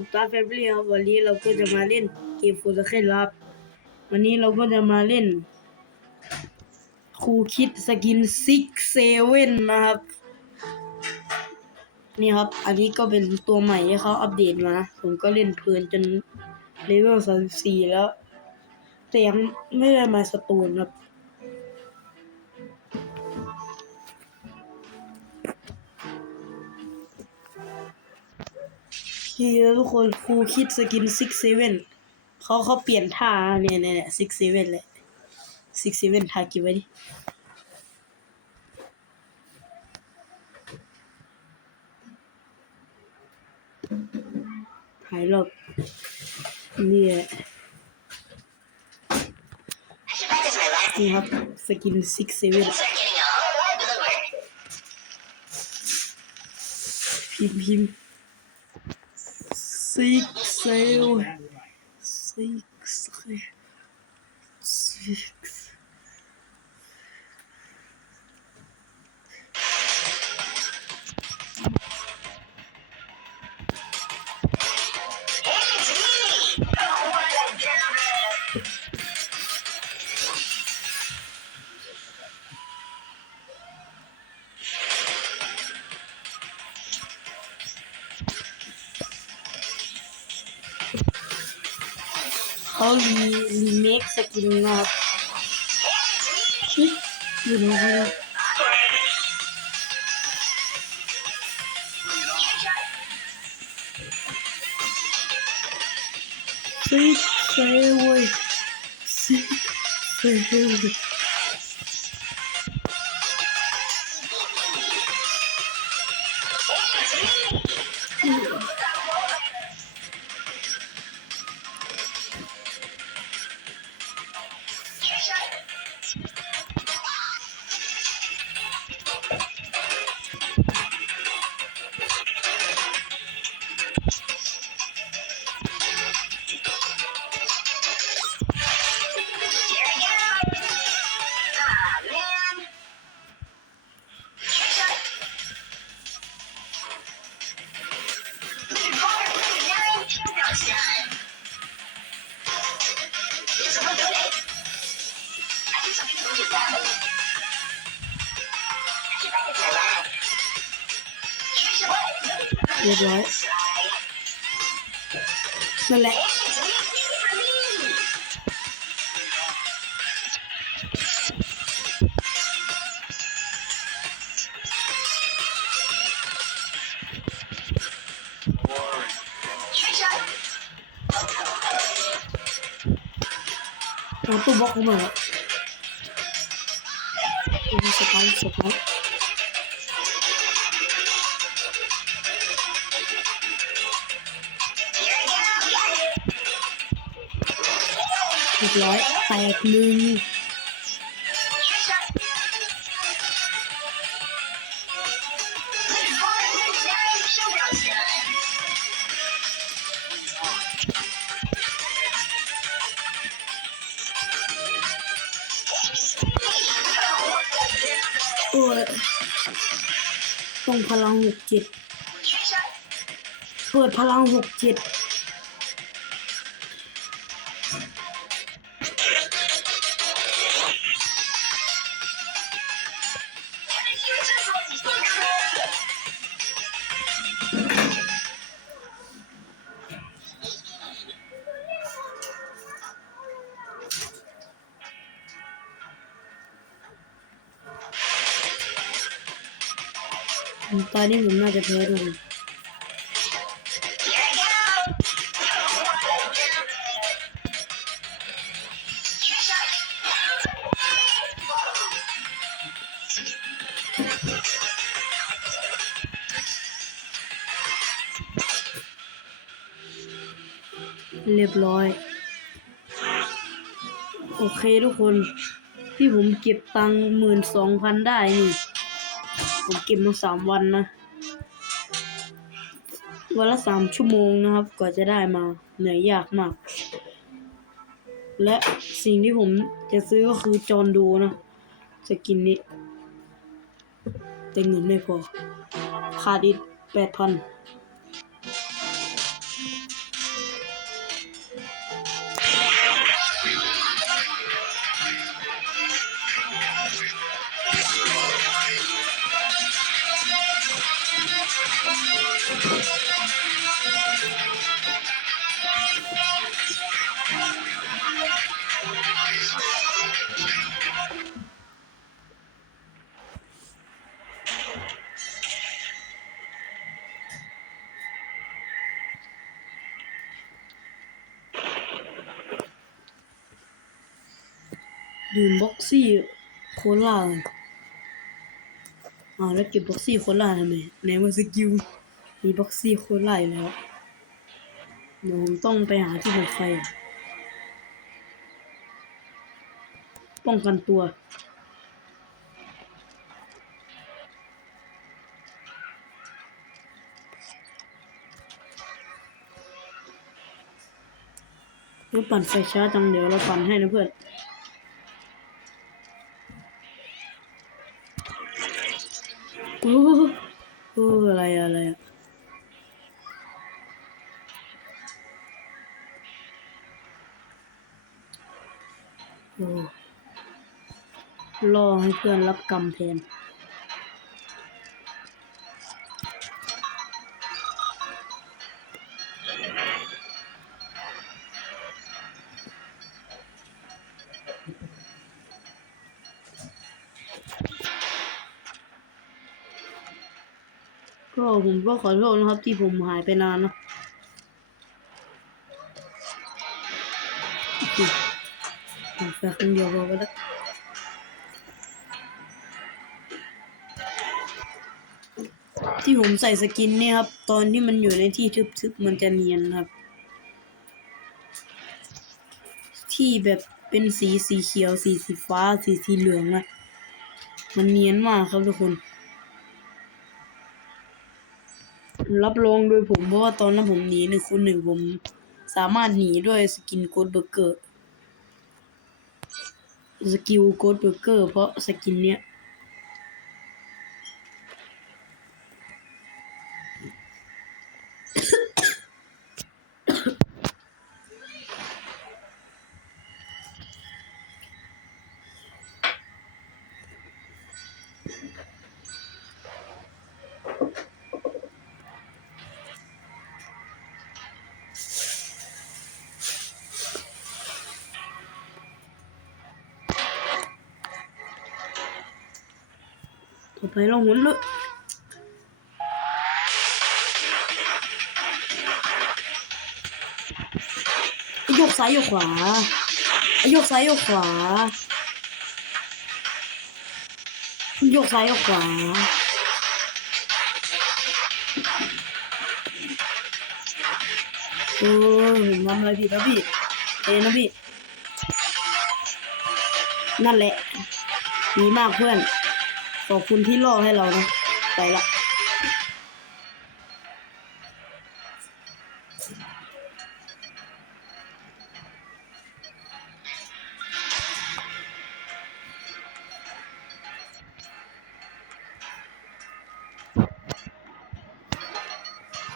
ผมตาแฟมิลี่ครับวันนี้เราก็จะมาเล่นเกมฟูลเคนครับวันนี้เราก็จะมาเล่นครูคิดสกินซิกเซเว่นนะครับ นี่ครับ อันนี้ก็เป็นตัวใหม่ที่เขาอัปเดตมา ผมก็เล่นเพลินจนเลเวล34แล้ว แต่ยังไม่ได้มาสตูนครับ นี่ทุกคนครูคิดสกินซิกเซเว่นเขาเขาเปลี่ยนท่าเนี่ยเนี่ยซิกเซเว่นเลยซิกเซเว่นท่ากี่ไว้ดิถ่ายรอบเนี่ยนี่ครับสกินซิกเซเว่นพิมพ์พิมพ์ six sail six six. เรีเมคสกินนะ เซเว่นซิกเซเว่นเรียบร้อยนั่นแหละเอาตู้บล็อกเข้ามาแล้ว เอาส พลังหกเจ็ดเปิดพลังหกเจ็ดาจะแพ้ด้วยเรียบร้อย โอเคทุกคนที่ผมเก็บตังค์หมื่นสองพันได้นี่ ผมเก็บมาสามวันนะ วันละสามชั่วโมงนะครับ กว่าจะได้มาเหนื่อยยากมาก และสิ่งที่ผมจะซื้อก็คือจอนดูนะจะกินนี้ แต่เงินไม่พอ ขาดอีกแปดพันืมบ็อกซี่โคลาอ้าแล้วเก็บบ็อกซี่โคลาทำไมไหนมันสกิลมีบ็อกซี่โคลาแล้วเดี๋ยวผมต้องไปหาที่หลบไฟป้องกันตัวเพื่อปั่นไฟช้าจังเดี๋ยวเราปั่นให้นะเพื่อน โอ้โอ้อะไรอะอะไรอะโอ้รอให้เพื่อนรับกรรมแทน ก็ขอโทษนะครับที่ผมหายไปนานนะแค่คนเดียวพอก็ได้ที่ผมใส่สกินเนี่ยครับ ตอนที่มันอยู่ในที่ทึบๆมันจะเนียนครับ ที่แบบเป็นสีสีเขียวสีสีฟ้าสีสีเหลืองอะมันเนียนมากครับทุกคน รับรองโดยผมเพราะว่าตอนนั้นผมหนีหนึ่งคนหนึ่งผมสามารถหนีด้วยสกินโกดเบอร์เกอร์ สกิลโกดเบอร์เกอร์ เพราะสกินเนี้ย ต่อไปเราหมุนเลยยกซ้ายยกขวายกซ้ายยกขวายกซ้ายยกขวาเออผมทำอะไรผิดแล้วพี่เอ็นะพี่ นั่นแหละ ดีมากเพื่อน ขอบคุณที่ล่อให้เรานะ ไปละ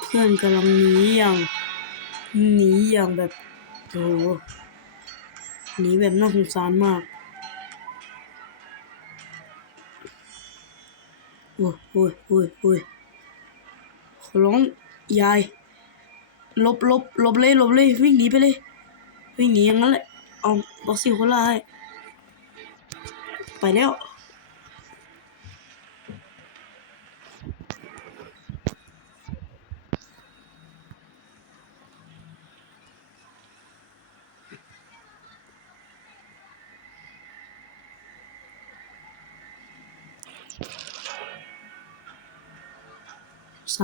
เพื่อนกำลังหนีอย่างหนีอย่างแบบโอ้โหหนีแบบน่าสงสารมาก อ้ยโอ้ยโอ้ยโอ้ยขอร้องยายลบลบลบเลยลบเลยวิ่งหนีไปเลย วิ่งหนีอย่างนั้นแหละเอาบอกสิคนละให้ไปแล้ว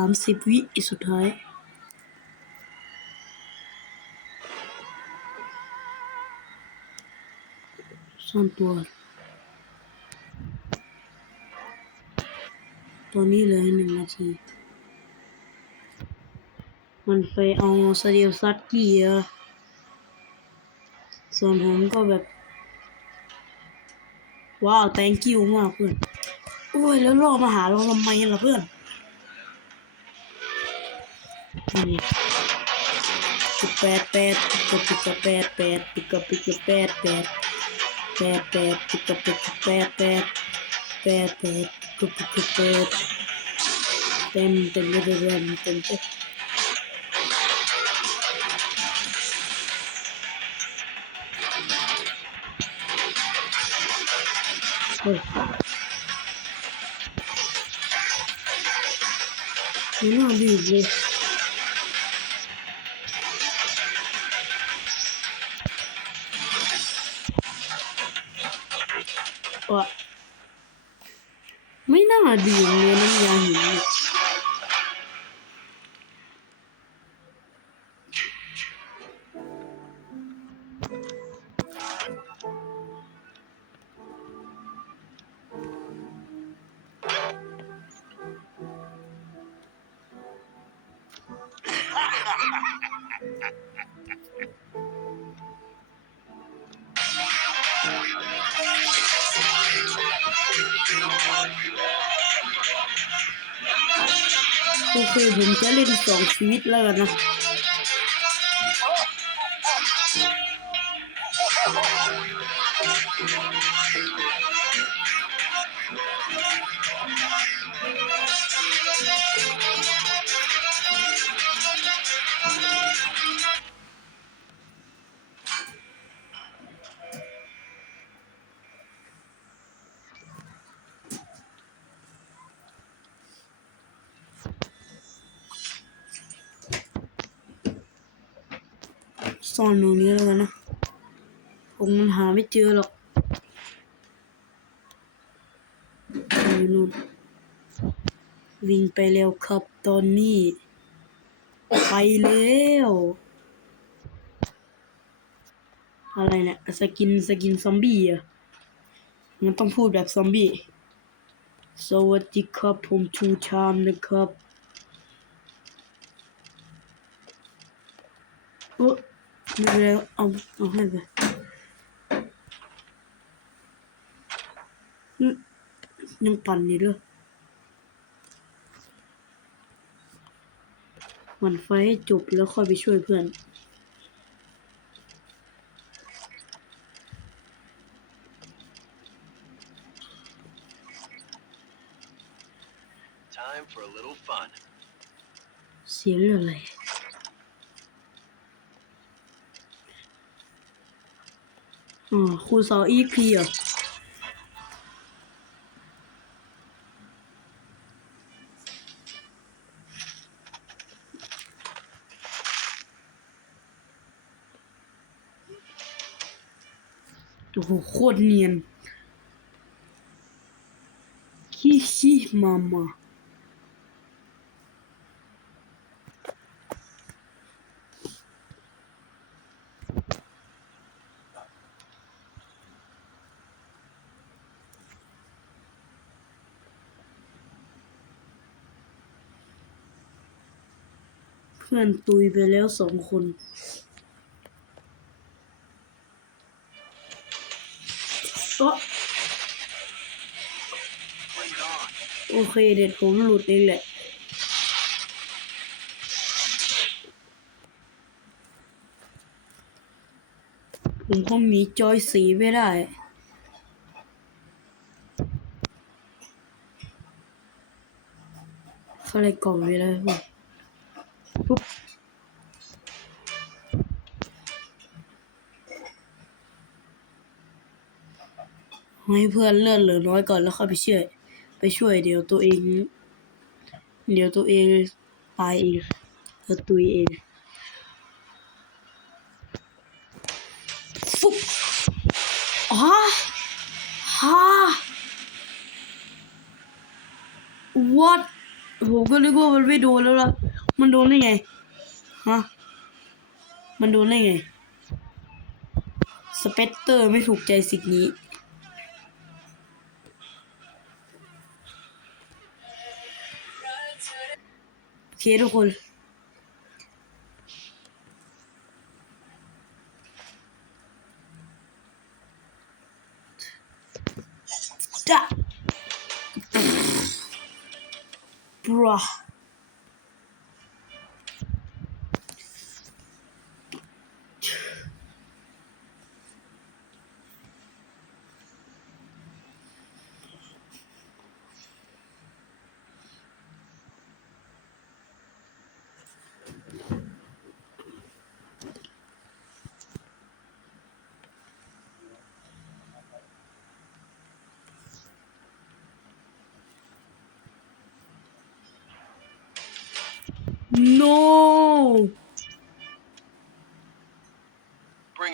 ามสิบวิสุดท้าย ซ่อนตัว ตอนนี้เหลยหนึ่งนาที มันไปเอาสเดียวซัดกี้อะส่วนผมก็แบบ ว้าว thank you มากเพื่อน โอ้ย แล้วล่อมาหาเราทำไมล่ะเพื่อน นี่กะแปดแปดปิกะปิกะแปดแปดปิกะปิกะแปด ชีวิตเล้วกันนะ ซ่อนตรงนี้แล้วกันนะผมมันหาไม่เจอหรอกอยู่นู่นวิ่งไปเร็วครับตอนนี้ ไปแล้ว อะไรเนี่ยสกินสกินซอมบี้อะมันต้องพูดแบบซอมบี้ สวัสดีครับผมชูชามนะครับเออ ไม่เป็นไรเอาเอาให้ไปอืมยังปั่นอยู่ด้วยวันไฟให้จบแล้วค่อยไปช่วยเพื่อน Time for a little fun. เสียงอะไร อ๋อครูสอน EP เหรอโอ้โหโคตรเนียนคิชิมามา พื่อนตุยไปแล้วสองคน ก็โอเคเด็ดผมหลุดเองแหละผมคงหนีจอยสีไม่ได้เขาเลยกล่องไปเลยปุ๊บ ปุ๊บให้เพื่อนเลื่อนเหลือน้อยก่อนแล้วค่อยไปช่วยไปช่วย เดี๋ยวตัวเอง เดี๋ยวตัวเองตายเองแล้วตุยเองฟุบอ๋อฮะ what ผมก็นึกว่ามันไม่โดนแล้วล่ะ มันโดนได้ไง ฮะ มันโดนได้ไง สเปกเตอร์ไม่ถูกใจสิ่งนี้ โอเคทุกคนจ้ะบรา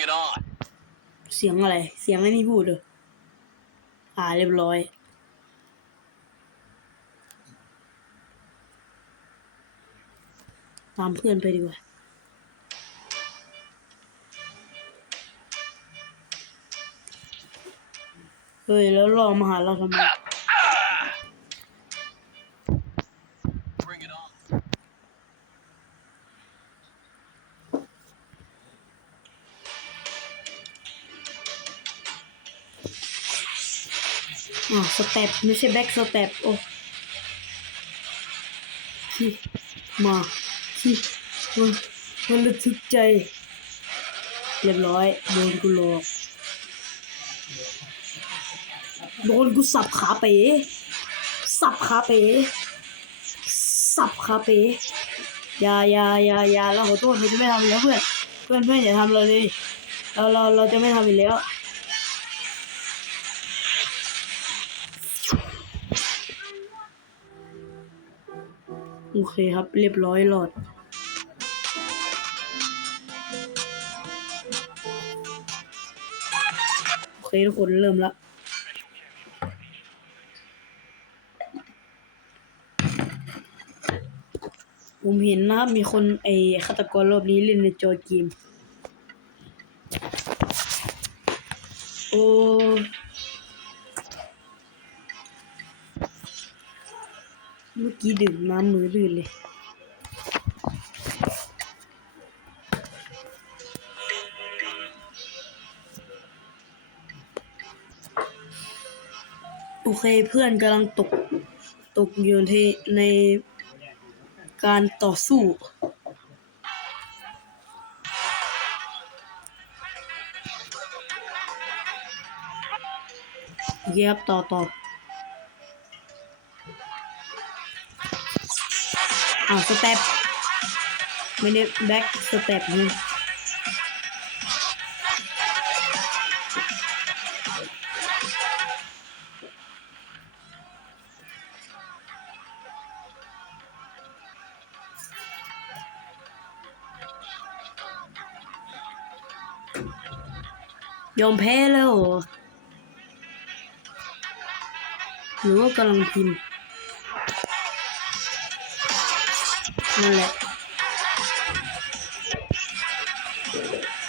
it on. เสียงอะไร เสียงไม่นี่พูดเลยอ่าเรียบร้อย ตามเพื่อนไปดีกว่า เฮ้ย แล้วรอมาหาเราทำไม เต็ปไม่ใช่แบ็กสเต็ปโอ้ที่มาที่มันมันระทึกใจ เรียบร้อย โดนกูหลอก โดนกูสับขาเป๋ สับขาเป๋ สับขาเป๋อย่าอย่าอย่าอย่าเราขอโทษเราจะไม่ทำอีกแล้วเพื่อน เพื่อนเพื่อนอย่าทำเราเลยเราเราเราจะไม่ทำอีกแล้ว โอเคครับ เรียบร้อยหลอด โอเคทุกคนเริ่มละผมเห็นนะมีคนไอ้ฆาตกรรอบนี้เล่นในจอเกมโอ้ เมื่อกี้ดื่มน้ำมือลื่นเลยโอเคเพื่อนกำลังตก ตกอยู่ในในการต่อสู้เคครับต่อต่อ อ่าสเต็ปไม่ได้แบ็กสเต็ปนึงยอมแพ้แล้วหรอหรือว่ากำลังพิมพ์ นั่นแหละ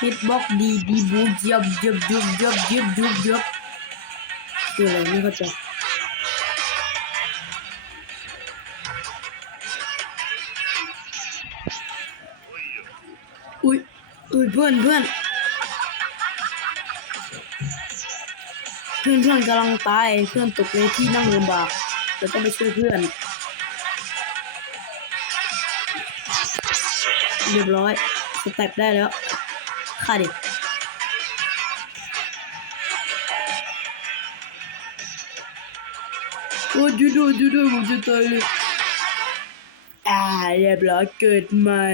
ฮิตบ็อกดีดีบูยับยับยับยับยับยับยับคืออะไรไม่เข้าใจอุ้ยอุ้ยเพื่อนเพื่อนเพื่อนเพื่อนกำลังตายเพื่อนตกในที่นั่งลำบากจะต้องไปช่วยเพื่อน เรียบร้อยสเต็ปได้แล้วค่าดิโอ้ยดูดูดูดูผมจะตายเลยอ่าเรียบร้อยเกิดใหม่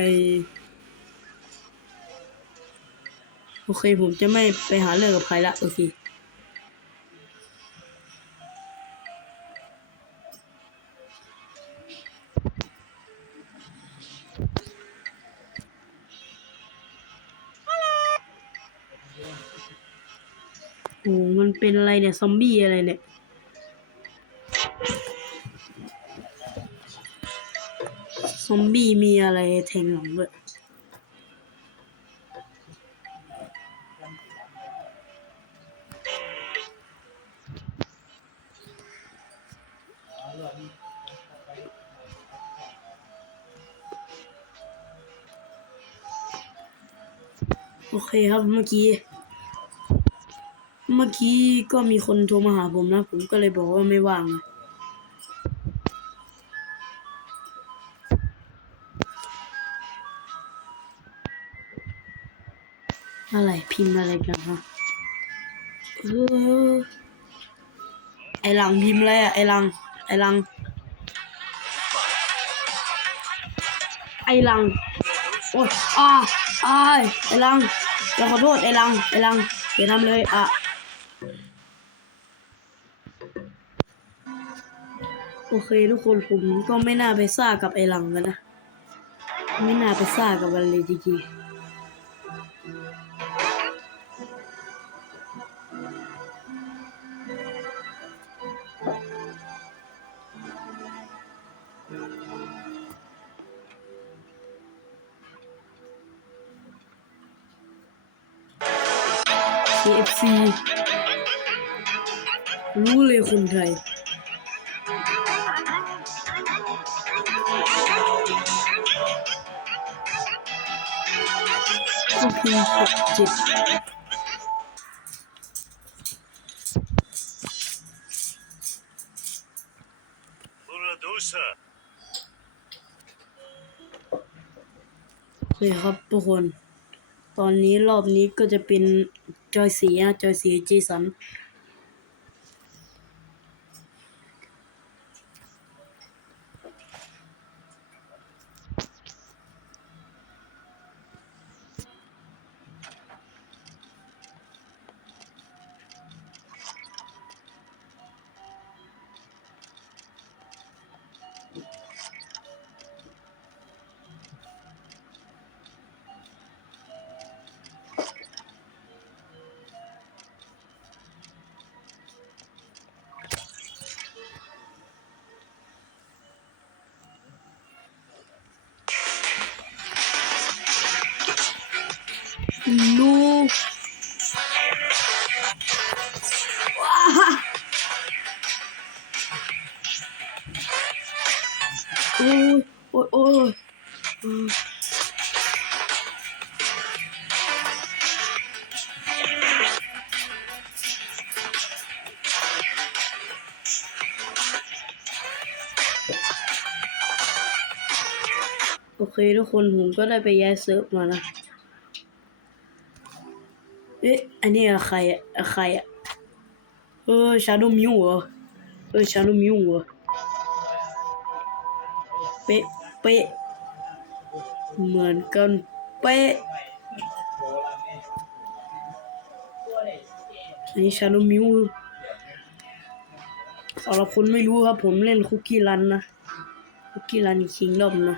โอเคผมจะไม่ไปหาเรื่องกับใครละโอเค ซอมบี้อะไรเนี่ยซอมบี้มีอะไรแทงหลังด้วยโอเคครับเมื่อกี้ เมื่อกี้ก็มีคนโทรมาหาผมนะ ผมก็เลยบอกว่าไม่ว่างนะอะไรพิมพ์อะไรกันฮะเออไอหลังพิมพ์อะไรอะไอหลัง ไอหลัง ไอหลัง โอ้ยอ่าอ้ายไอหลังเราขอโทษไอหลัง ไอหลังอย่าทำเลยอะ โอเคทุกคนผมก็ไม่น่าไปซ่ากับไอหลังกันนะ ไม่น่าไปซ่ากับมันเลยจริงๆ KFC รู้เลยคนไทย ก็เพียงหกเจ็ดโอเคครับทุกคน ตอนนี้รอบนี้ก็จะเป็นจอยเสียจอยเสียจีสัน อ้ยโอ้ยโอ้ยโอเคทุกคนผมก็ได้ไปย้ายเซิร์ฟมานะ เอ๊ะ อันนี้อะใครอะใครอะเออชาโดมิวเหรอ เออชาโดมิวเหรอ ป๊ะเป๊ะเหมือนกันเป๊ะอันนี้ชาโดมิวสำหรับคนไม่รู้ครับผมเล่นคุกกี้รันนะคุกกี้รันคิงดอมนะ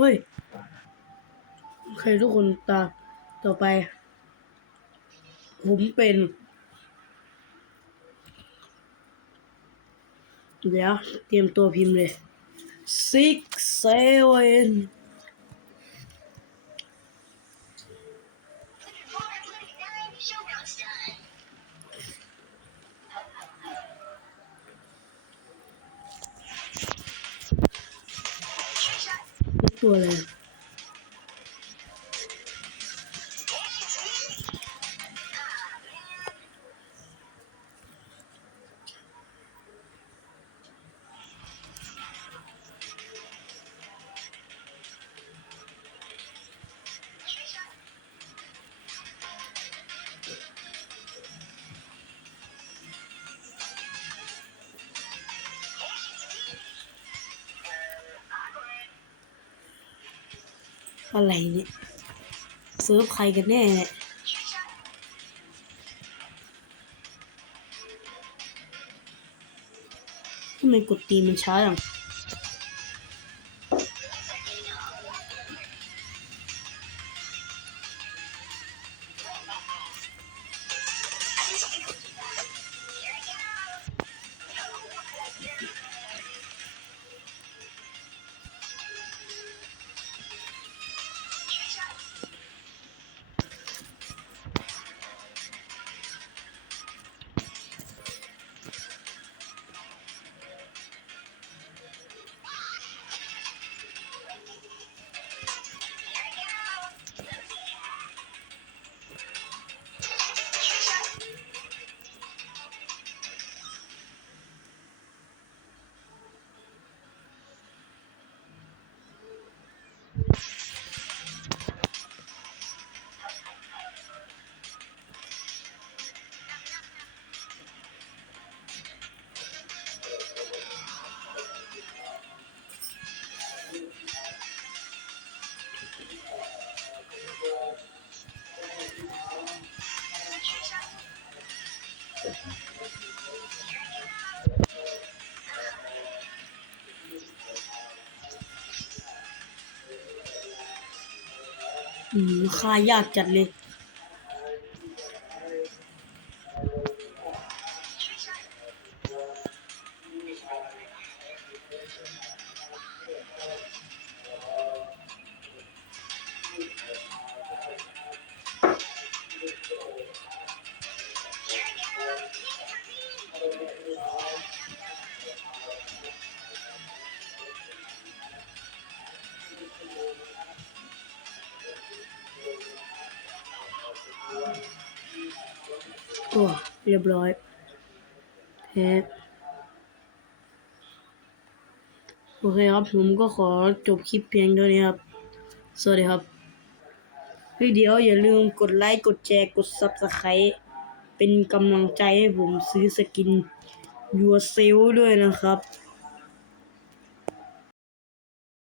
ฮ้ยโอเคทุกคนตาต่อไป ผมเป็น เดี๋ยว เตรียมตัวพิมพ์เลย six seven อะไรเนี่ยเซิร์ฟใครกันแน่เนี่ยทำไมกดตีมันช้าจัง อืมค่ายากจัดเลย เรียบร้อยแพ้โอเคครับ ผมก็ขอจบคลิปเพียงเท่านี้ครับ สวัสดีครับเฮ้ยเดี๋ยวอย่าลืมกดไลค์กดแชร์กด s u b สไครต์เป็นกำลังใจให้ผมซื้อสกิน Your s e l ด้วยนะครับ